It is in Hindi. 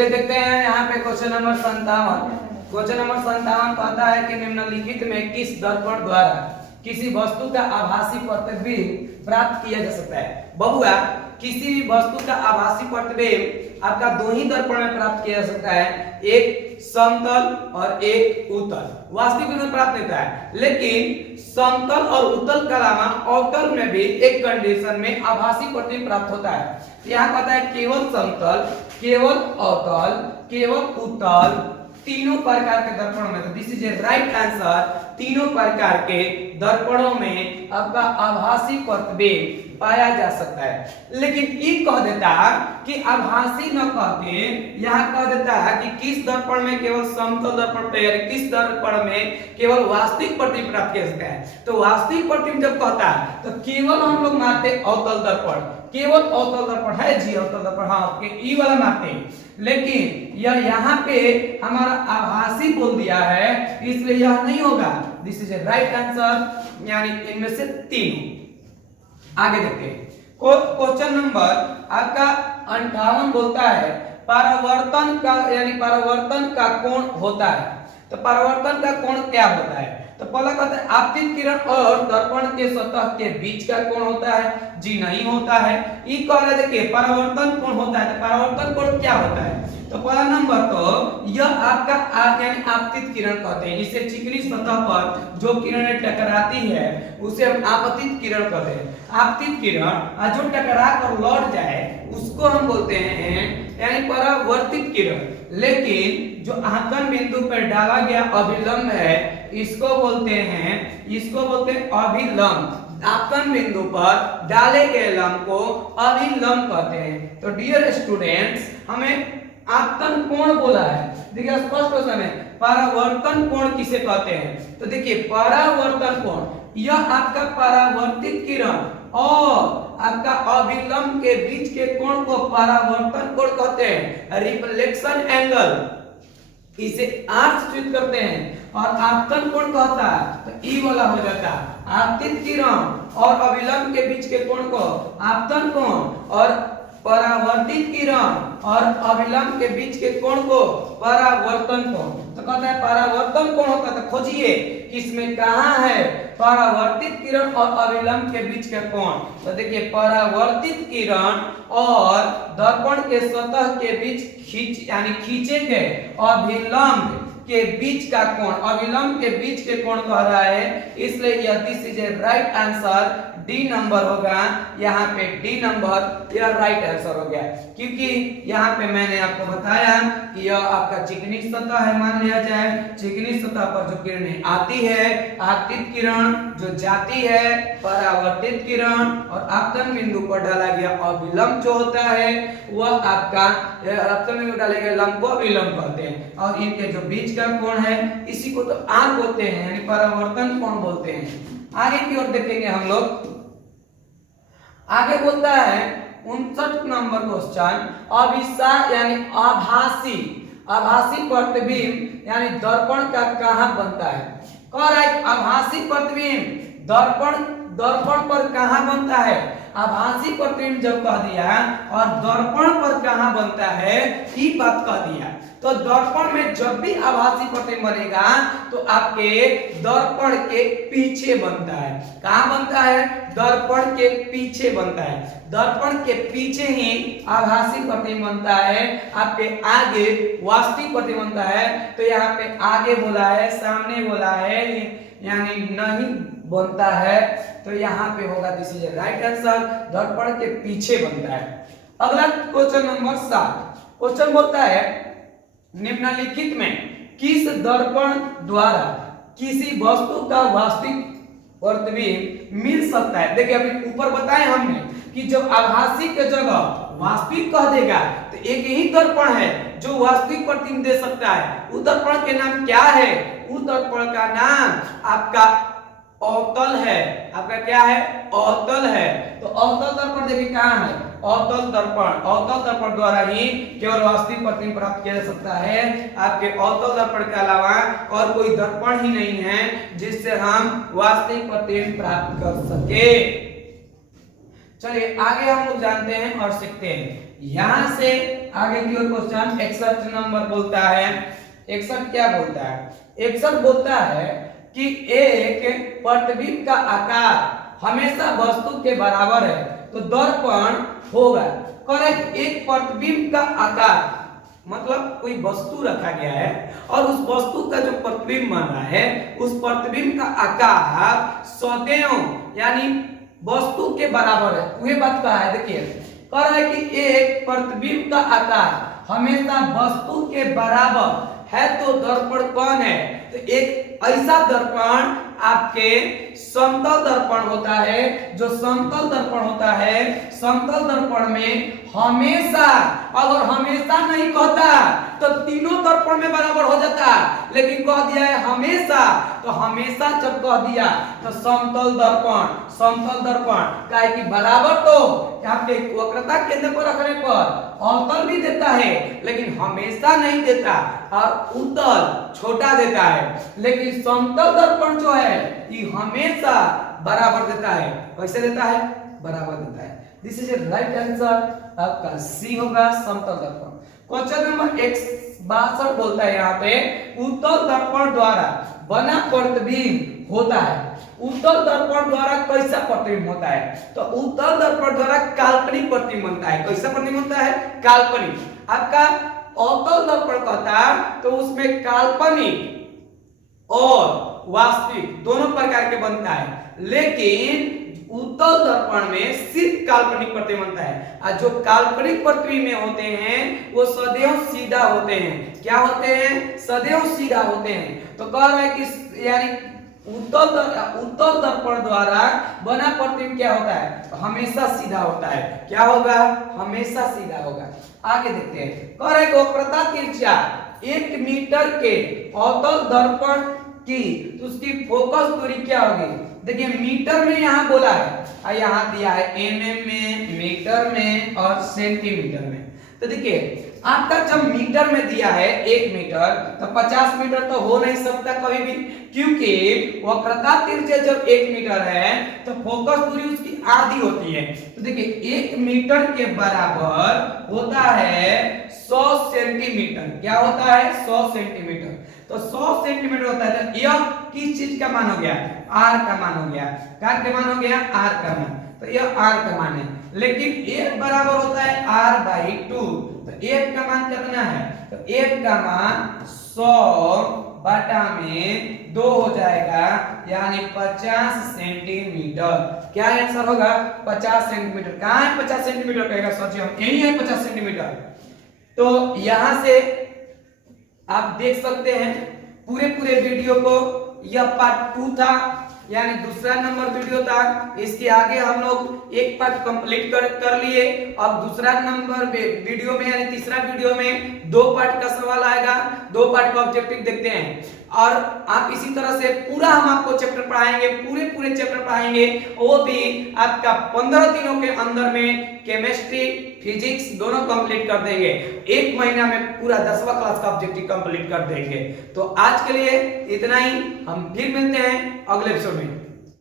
देखते हैं यहाँ पे क्वेश्चन नंबर 57। क्वेश्चन नंबर 57 कहता है कि निम्नलिखित में किस दर्पण द्वारा किसी वस्तु का आभासी प्रतिबिंब प्राप्त किया जा सकता है। बबुआ, किसी भी वस्तु का आभासी प्रतिबिंब आपका दो ही दर्पण में प्राप्त किया जा सकता है, एक समतल और एक उत्तल। वास्तविक में प्राप्त होता है, लेकिन समतल और उत्तल के अलावा अवतल में भी एक कंडीशन में आभासी प्रतिबिंब प्राप्त होता है। यहाँ कहता है केवल समतल, केवल अवतल, केवल उत्तल, तीनों प्रकार के दर्पणों में, तो this is a right answer, तीनों प्रकार के दर्पणों में आपका आभासी प्रतिबिंब पाया जा सकता है। लेकिन ये कह देता कि आभासी न कह के यहाँ कह देता है कि किस दर्पण में केवल समतल दर्पण पे, यानी किस दर्पण में केवल वास्तविक प्रतिबिंब प्राप्त किया जाता है। तो वास्तविक प्रतिबिंब जब कहता है तो केवल हम लोग मानते अवतल दर्पण, केवल अवतल दर्पण है जी, अवतल दर्पण हाँ ई वाला मानते हैं। लेकिन यह यहाँ पे हमारा आभासी बोल दिया है, इसलिए यह नहीं होगा। This is a right answer, यानी इनमें से तीन। आगे देखते हैं क्वेश्चन नंबर आपका 58 बोलता है परावर्तन का, यानी परावर्तन का कोण होता है। तो परावर्तन का कोण क्या होता है? तो पहला कहता है आपतित किरण और दर्पण के सतह के बीच का कोण होता है। जी नहीं होता है। ई कह रहे देखिए परावर्तन कोण होता है, तो परावर्तन कोण क्या होता है? तो पहला नंबर तो यह आपका यानी आपतित किरण कहते हैं। इसे चिकनी सतह पर जो किरणें टकराती है उसे हम आपतित किरण कहते हैं। आपतित किरण जो टकरा कर लौट जाए उसको हम बोलते हैं यानी परावर्तित किरण। लेकिन जो आंकन बिंदु पर डाला गया अभिलंब है इसको बोलते हैं अभिलंब। आपतन बिंदु पर डाले गए लंब को अभिलंब कहते हैं। तो डियर स्टूडेंट्स, हमें आपतन कोण बोला है, देखिए स्पष्ट क्वेश्चन है परावर्तन कोण किसे कहते हैं। तो देखिए परावर्तन कोण यह आपका परावर्तित किरण और आपका अभिलंब के बीच के कोण को परावर्तन कोण कहते हैं, रिफ्लेक्शन एंगल, इसे R सूचित करते हैं। और आपतन कोण कहता है तो ई वाला हो जाता है आपतित किरण और अभिलंब के बीच के कोण को आपतन कोण और परावर्तित किरण और अभिलंब के बीच के कोण को परावर्तन कोण। तो कहता है परावर्तन कोण होता है, तो खोजिए किसमें कहां है परावर्तित किरण और अभिलंब के बीच का कोण। तो देखिए परावर्तित किरण और दर्पण के सतह के बीच खींचे गए अभिलंब के बीच का कोण, अभिलंब के बीच के कोण कह रहा है, इसलिए यह this is a right answer, D number होगा। यहाँ पे डी नंबर यह राइट आंसर हो गया, क्योंकि यहाँ पे मैंने आपको बताया कि यह आपका चिकनी सतह है, मान लिया जाए चिकनी सतह पर जो किरणें आती है आपतित किरण, जो जाती है परावर्तित किरण, और आपतन बिंदु पर डाला गया अभिलंब जो होता है वह आपका आपतन बिंदु डाले गए लंब को अभिलंब कहते हैं। और इनके जो बीच का कोण है इसी को तो आर बोलते हैं, यानी परावर्तन कोण बोलते हैं। आगे की ओर देखेंगे हम लोग। आगे बोलता है 59 नंबर क्वेश्चन, अभिसार यानी आभासी प्रतिबिंब यानी दर्पण का कहां बनता है। कह रहा है आभासी प्रतिबिंब दर्पण पर कहां बनता है। आभासी प्रतिबिंब जब कह दिया और दर्पण पर कहां बनता है ये बात कह दिया, तो दर्पण में जब भी आभासी प्रतिबिंब बनेगा तो आपके दर्पण के पीछे बनता है। कहां बनता है? दर्पण के पीछे बनता है। दर्पण के पीछे ही आभासी प्रतिबिंब बनता है, आपके आगे वास्तविक प्रतिबिंब बनता है। तो यहाँ पे आगे बोला है, सामने बोला है, यानी नहीं बनता है, तो यहाँ पे होगा दिस इज राइट आंसर, दर्पण के पीछे बनता है। अगला क्वेश्चन नंबर 7। क्वेश्चन बोलता है निम्नलिखित में किस दर्पण द्वारा किसी वस्तु का वास्तविक प्रतिबिंब मिल सकता है। देखिए अभी ऊपर बताए हमने कि जब आभासी के जगह वास्तविक कह देगा तो एक ही दर्पण है जो वास्तविक प्रतिबिंब दे सकता है। उस दर्पण के नाम क्या है? उस दर्पण का नाम आपका अवतल है। आपका क्या है? अवतल है। तो अवतल दर्पण देखिए कहां है, अवतल दर्पण द्वारा ही केवल वास्तविक प्रतिबिंब प्राप्त किया जा सकता है। आपके अवतल दर्पण के अलावा और कोई दर्पण ही नहीं है जिससे हम वास्तविक प्रतिबिंब प्राप्त कर सके। चलिए आगे हम लोग जानते हैं और सीखते हैं। यहां से आगे की ओर क्वेश्चन 61 नंबर बोलता है, 61 क्या बोलता है? 61 बोलता है कि एक प्रतिबिंब का आकार हमेशा वस्तु के बराबर है तो दर्पण होगा। करेक्ट। एक प्रतिबिंब का आकार मतलब कोई वस्तु रखा गया है और उस वस्तु का जो प्रतिबिंब बन रहा है उस प्रतिबिंब का आकार सदैव यानी वस्तु के बराबर है। वही बात कहा है। देखिए कह रहा है कि एक प्रतिबिंब का आकार हमेशा वस्तु के बराबर है तो दर्पण कौन है? तो एक ऐसा दर्पण आपके समतल दर्पण होता है। जो समतल दर्पण होता है, समतल दर्पण में हमेशा, अगर हमेशा नहीं कहता तो तीनों दर्पण में बराबर हो जाता, लेकिन कह दिया है हमेशा, तो हमेशा जब कह दिया तो समतल दर्पण, समतल दर्पण का है कि बराबर तो आपके वक्रता केंद्र पर रखने पर अवतल भी देता है लेकिन हमेशा नहीं देता और उत्तल छोटा देता है, लेकिन समतल दर्पण जो है ये हमेशा बराबर देता है। कैसे देता है? बराबर देता है। This is a right answer. आपका सी होगा समतल दर्पण। क्वेश्चन नंबर 62 बोलता है यहाँ पे उत्तल दर्पण द्वारा बना प्रतिबिंब होता है। उत्तल दर्पण द्वारा कैसा प्रतिबिंब होता है? तो उत्तल दर्पण द्वारा काल्पनिक प्रतिबिंब बनता है। कैसा प्रतिबिंब बनता है? काल्पनिक। आपका अवतल दर्पण कहता तो उसमें काल्पनिक और वास्तविक दोनों प्रकार के बनता है, लेकिन उत्तल दर्पण में सिर्फ काल्पनिक प्रतिबिंब बनता है। और जो काल्पनिक प्रतिबिंब में होते हैं वो सदैव सीधा होते हैं। क्या होते हैं? सदैव सीधा होते हैं। तो कह रहा है कि यानी उत्तल दर्पण द्वारा बना प्रतिबिंब क्या होता है? तो हमेशा सीधा होता है। क्या होगा? हमेशा सीधा होगा। आगे देखते हैं। कह रहे हैं वक्रता तिरछा 1 मीटर के अवतल दर्पण की तो उसकी फोकस दूरी क्या होगी? देखिए मीटर में यहाँ बोला है और यहाँ दिया है mm में, मीटर में और सेंटीमीटर में। तो देखिए आपका जब मीटर में दिया है 1 मीटर तो 50 मीटर तो हो नहीं सकता कभी भी, क्योंकि वक्रता तिरछा जब 1 मीटर है तो फोकस दूरी उसकी आधी होती है। तो देखिए 1 मीटर के बराबर होता है 100 सेंटीमीटर। क्या होता है? 100 सेंटीमीटर। तो 100 सेंटीमीटर होता है तो यह किस चीज का मान हो गया? r का मान हो गया। क्या का मान हो गया? r का मान। तो यह r का मान है, लेकिन 1 बराबर होता है r/2। तो 1 का मान कितना है? तो 1 का मान 100 बटा में 2 हो जाएगा, यानी 50 सेंटीमीटर। क्या आंसर होगा? 50 सेंटीमीटर। कहां है 50 सेंटीमीटर? कहेगा सर जी हम यही है 50 सेंटीमीटर। तो यहां से आप देख सकते हैं पूरे वीडियो को। यह पार्ट 2 था, यानी दूसरा नंबर वीडियो था। इसके आगे हम लोग एक पार्ट कंप्लीट कर लिए। अब दूसरा नंबर वीडियो में यानी तीसरा वीडियो में 2 पार्ट का सवाल आएगा। 2 पार्ट का ऑब्जेक्टिव देखते हैं और आप इसी तरह से पूरा हम आपको चैप्टर पढ़ाएंगे, पूरे चैप्टर पढ़ाएंगे। वो भी आपका 15 दिनों के अंदर में केमिस्ट्री फिजिक्स दोनों कंप्लीट कर देंगे। 1 महीना में पूरा 10वां क्लास का ऑब्जेक्टिव कंप्लीट कर देंगे। तो आज के लिए इतना ही। हम फिर मिलते हैं अगले एपिसोड में।